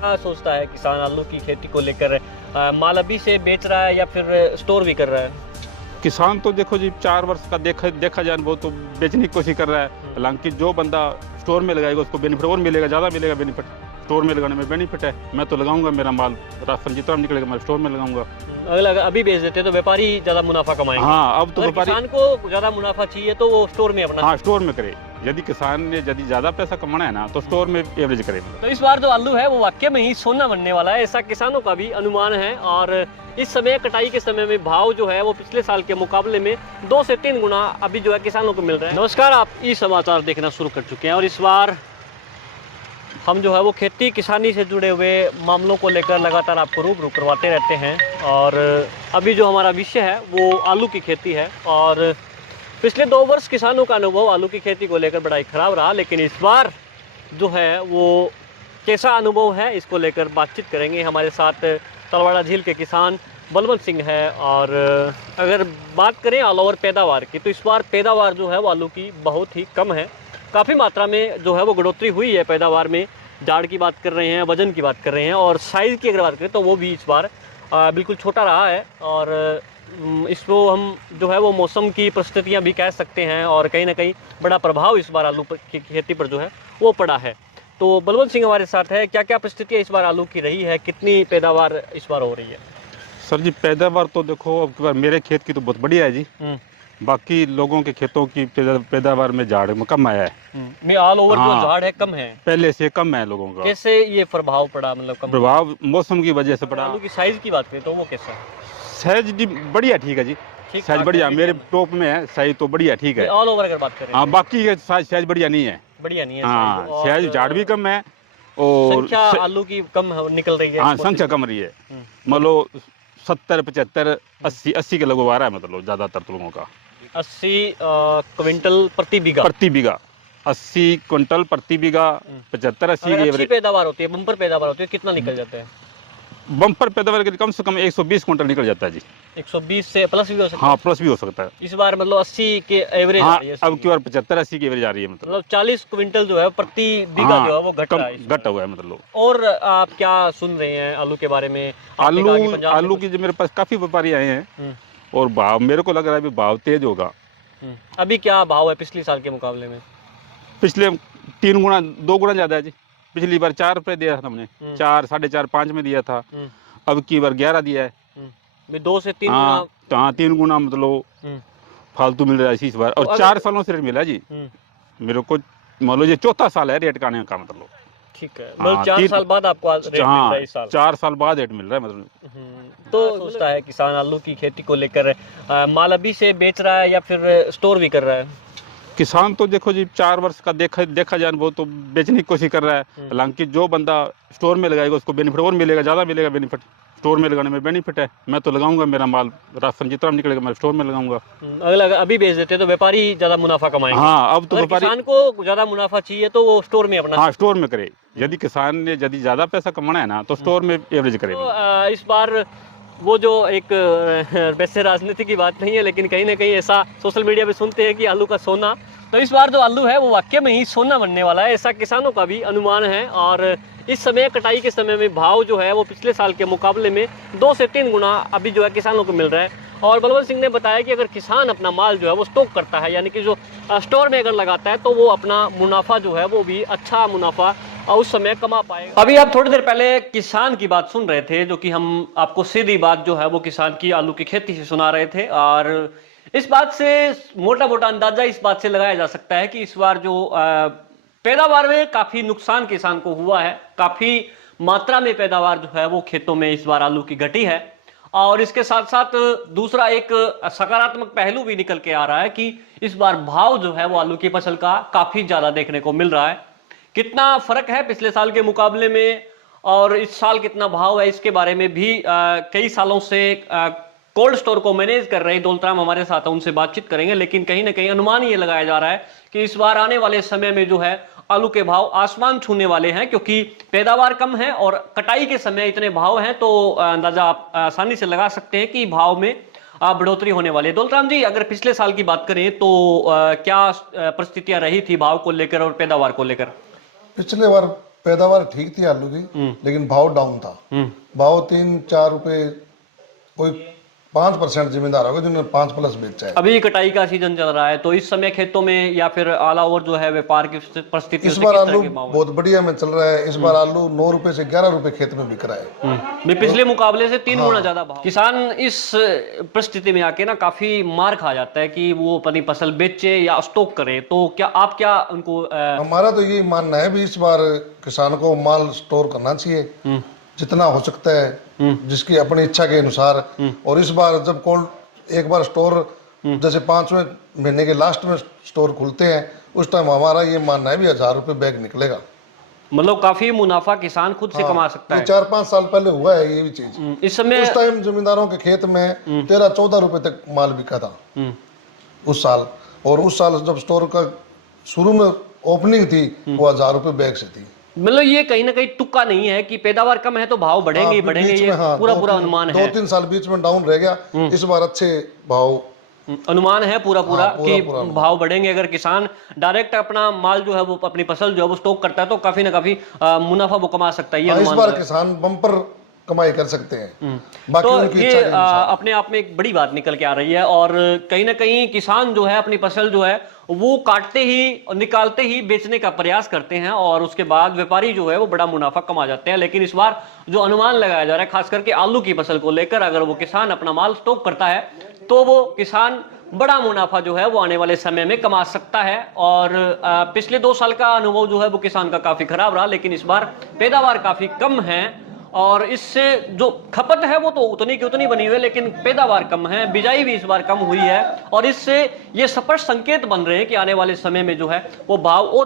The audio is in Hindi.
क्या सोचता है किसान आलू की खेती को लेकर? माल अभी से बेच रहा है या फिर स्टोर भी कर रहा है? किसान तो देखो जी 4 वर्ष का देखा जाए वो तो बेचने की कोशिश कर रहा है। हालांकि जो बंदा स्टोर में लगाएगा उसको बेनिफिट और मिलेगा, ज़्यादा मिलेगा बेनिफिट। स्टोर में लगाने में बेनिफिट है। मैं तो लगाऊंगा, मेरा माल राशन जितना निकलेगा मैं स्टोर में लगाऊंगा। अगर अभी बेच देते तो व्यापारी ज्यादा मुनाफा कमाएंगे। हाँ, अब तो अगर व्यापारी किसान को ज्यादा मुनाफा चाहिए तो वो स्टोर में अपना। हाँ स्टोर में करे। यदि किसान ने यदि ज़्यादा पैसा कमाना है ना तो स्टोर में एवरेज करे। तो इस बार जो आलू है वो वाकई में ही सोना बनने वाला है, ऐसा किसानों का भी अनुमान है। और इस समय कटाई के समय में भाव जो है वो पिछले साल के मुकाबले में 2 से 3 गुना अभी जो है किसानों को मिल रहा है। नमस्कार, आप ई समाचार देखना शुरू कर चुके हैं और इस बार हम जो है वो खेती किसानी से जुड़े हुए मामलों को लेकर लगातार आपको रूबरू करवाते रहते हैं। और अभी जो हमारा विषय है वो आलू की खेती है। और पिछले 2 वर्ष किसानों का अनुभव आलू की खेती को लेकर बड़ा ही खराब रहा, लेकिन इस बार जो है वो कैसा अनुभव है इसको लेकर बातचीत करेंगे। हमारे साथ तलवाड़ा झील के किसान बलवंत सिंह है। और अगर बात करें ऑल ओवर पैदावार की तो इस बार पैदावार जो है वो आलू की बहुत ही कम है। काफ़ी मात्रा में जो है वो बढ़ोतरी हुई है पैदावार में। जाड़ की बात कर रहे हैं, वजन की बात कर रहे हैं और साइज़ की अगर बात करें तो वो भी इस बार बिल्कुल छोटा रहा है। और इसको हम जो है वो मौसम की परिस्थितियां भी कह सकते हैं और कहीं ना कहीं बड़ा प्रभाव इस बार आलू की खेती पर जो है वो पड़ा है। तो बलवंत सिंह हमारे साथ है। क्या क्या परिस्थितियां इस बार आलू की रही है, कितनी पैदावार इस बार हो रही है? सर जी पैदावार तो देखो अब की बार मेरे खेत की तो बहुत बढ़िया है जी। बाकी लोगों के खेतों की पैदावार में झाड़ में कम आया है। में ऑल ओवर जो हाँ, झाड़ है कम है, पहले से कम है लोगों का। कैसे ये प्रभाव पड़ा, मतलब कम प्रभाव मौसम की वजह से पड़ा। आलू की साइज की बात करें तो वो कैसा है? साइज जी बढ़िया ठीक है जी। ठीक साइज ठाक बढ़िया है, मेरे मीडियम है। टॉप में है, साइज तो बढ़िया ठीक है। ऑल ओवर अगर बात करें हाँ बाकी के साइज बढ़िया नहीं है। बढ़िया नहीं है हाँ size। और साइज झाड़ भी कम है और संख्या आलू की कम निकल रही है। हाँ संख्या कम रही है। मान लो 70 75 80 के लगभग आ रहा है, मतलब ज़्यादातर लोगों का 80 क्विंटल प्रति बीघा। 80 क्विंटल प्रति बीघा। 75 80 अगर की अच्छी पैदावार होती है, बम्पर पैदावार होती है, कितना निकल जाता है? बम्पर पैदावार के कम से कम 120 क्विंटल निकल जाता है जी। 120 से प्लस भी हो सकता हाँ प्लस भी हो सकता है। है। इस बार मतलब 80 के एवरेज हाँ आ रही है। अब की बार 75 80 की एवरेज आ रही है, मतलब 40 क्विंटल जो है प्रति बीघा हाँ, जो है वो घट रहा है इस घट बार। हुआ है मतलब। और आप क्या सुन रहे हैं आलू के बारे में? आपने कहा कि पंजाब आलू में की जो मेरे पास काफी व्यापारी आए हैं हम्म, और भाव मेरे को लग रहा है अभी भाव तेज होगा। अभी क्या भाव है पिछले साल के मुकाबले में? पिछले 3 गुना 2 गुना ज्यादा है जी। पिछली बार 4 रुपए दिया था हमने, 4 4.5 5 में दिया था। अब की बार 11 दिया है। 2 से 3 हाँ तो हाँ 3 गुना मतलब फालतू मिल रहा है इस बार। और 4 सालों से रेट मिला जी मेरे को। मान लो ये 4था साल है रेट का आने का, मतलब ठीक है। हाँ, मतलब 4 साल बाद आपको रेट मिल रहा है इस साल। 4 साल बाद रेट मिल रहा है मतलब। तो सोचता है किसान आलू की खेती को लेकर? माल अभी से बेच रहा है या फिर स्टोर भी कर रहा है? किसान तो देखो जी 4 वर्ष का देखा जाए वो तो बेचने की कोशिश कर रहा है। हालांकि जो बंदा स्टोर में लगाएगा उसको बेनिफिट और मिलेगा, ज़्यादा मिलेगा बेनिफिट। स्टोर में लगाने में बेनिफिट है। मैं तो लगाऊंगा, मेरा माल राशन जितना निकलेगा मैं स्टोर में लगाऊंगा। अगर अभी बेच देते तो व्यापारी ज्यादा मुनाफा कमाएंगे। हाँ अब तो अगर व्यापारी किसान को ज्यादा मुनाफा चाहिए तो वो स्टोर में अपना। हाँ स्टोर में करे। यदि किसान ने यदि ज़्यादा पैसा कमाना है ना तो स्टोर में एवरेज करे। तो इस बार वो जो एक वैसे राजनीति की बात नहीं है, लेकिन कहीं ना कहीं ऐसा सोशल मीडिया पे सुनते हैं कि आलू का सोना। तो इस बार जो आलू है वो वाकई में ही सोना बनने वाला है, ऐसा किसानों का भी अनुमान है। और इस समय कटाई के समय में भाव जो है वो पिछले साल के मुकाबले में 2 से 3 गुना अभी जो है किसानों को मिल रहा है। और बलवंत सिंह ने बताया कि अगर किसान अपना माल जो है वो स्टॉक करता है, यानी कि जो स्टोर में अगर लगाता है, तो वो अपना मुनाफा जो है वो भी अच्छा मुनाफा उस समय कमा पाएगा। अभी आप थोड़ी देर पहले किसान की बात सुन रहे थे, जो कि हम आपको सीधी बात जो है वो किसान की आलू की खेती से सुना रहे थे। और इस बात से मोटा मोटा अंदाजा इस बात से लगाया जा सकता है कि इस बार जो पैदावार में काफी नुकसान किसान को हुआ है। काफी मात्रा में पैदावार जो है वो खेतों में इस बार आलू की घटी है। और इसके साथ साथ दूसरा एक सकारात्मक पहलू भी निकल के आ रहा है कि इस बार भाव जो है वो आलू की फसल का काफी ज्यादा देखने को मिल रहा है। कितना फर्क है पिछले साल के मुकाबले में और इस साल कितना भाव है, इसके बारे में भी कई सालों से कोल्ड स्टोर को मैनेज कर रहे दौलतराम हमारे साथ हैं, उनसे बातचीत करेंगे। लेकिन कहीं ना कहीं अनुमान ये लगाया जा रहा है कि इस बार आने वाले समय में जो है आलू के भाव आसमान छूने वाले हैं, क्योंकि पैदावार कम है और कटाई के समय इतने भाव हैं। तो अंदाजा आप आसानी से लगा सकते हैं कि भाव में बढ़ोतरी होने वाली है। दौलतराम जी, अगर पिछले साल की बात करें तो क्या परिस्थितियां रही थी भाव को लेकर और पैदावार को लेकर? पिछले बार पैदावार ठीक थी आलू की, लेकिन भाव डाउन था। भाव 3-4 रुपए, कोई 5% जिम्मेदार होगा जिन्होंने 5+ बेचा है। अभी कटाई का सीजन चल रहा है, तो इस समय खेतों में या फिर ऑल ओवर जो है व्यापार की परिस्थिति इस बार आलू बहुत बढ़िया में चल रहा है। इस बार आलू 9 रुपए से 11 रुपए खेत में बिक रहा है। पिछले मुकाबले से 3 गुना ज्यादा भाव। किसान इस परिस्थिति में आके ना काफी मार खा जाता है कि वो अपनी फसल बेचे या स्टॉक करे, तो क्या आप क्या उनको हमारा तो यही मानना है भी इस बार किसान को माल स्टोर करना चाहिए जितना हो सकता है, जिसकी अपनी इच्छा के अनुसार। और इस बार जब कोल्ड एक बार स्टोर जैसे 5वें महीने के लास्ट में स्टोर खुलते हैं, उस टाइम हमारा ये मानना है भी 1000 रुपए बैग निकलेगा। मतलब काफी मुनाफा किसान खुद से कमा सकता है। 4-5 साल पहले हुआ है ये भी चीज। इस समय उस टाइम जमींदारों के खेत में 13-14 रुपए तक माल बिका था उस साल। और उस साल जब स्टोर का शुरू में ओपनिंग थी वो 1000 रुपए बैग से थी। मतलब ये कहीं ना कहीं तुक्का नहीं है कि पैदावार कम है तो भाव बढ़ेंगे ही बढ़ेंगे, ये पूरा अनुमान है। 2-3 साल बीच में डाउन रह गया, इस बार अच्छे भाव अनुमान है पूरा कि भाव बढ़ेंगे। अगर किसान डायरेक्ट अपना माल जो है वो अपनी फसल जो है वो स्टॉक करता है तो काफी ना काफी मुनाफा वो कमा सकता है। ये इस बार किसान बम्पर कमाई कर सकते हैं। बाकी तो उनकी ये इच्छा के अनुसार। अपने आप में एक बड़ी बात निकल के आ रही है। और कहीं ना कहीं किसान जो है अपनी फसल जो है वो काटते ही निकालते ही बेचने का प्रयास करते हैं और उसके बाद व्यापारी जो है वो बड़ा मुनाफा कमा जाते हैं। लेकिन इस बार जो अनुमान लगाया जा रहा है खास करके आलू की फसल को लेकर, अगर वो किसान अपना माल स्टॉक करता है तो वो किसान बड़ा मुनाफा जो है वो आने वाले समय में कमा सकता है। और पिछले 2 साल का अनुभव जो है वो किसान का काफी खराब रहा, लेकिन इस बार पैदावार काफी कम है और इससे जो खपत है वो तो उतनी की उतनी बनी हुई है, लेकिन पैदावार कम है, बिजाई भी इस बार कम हुई है। और इससे ये स्पष्ट संकेत बन रहे हैं कि आने वाले समय में जो है वो भाव और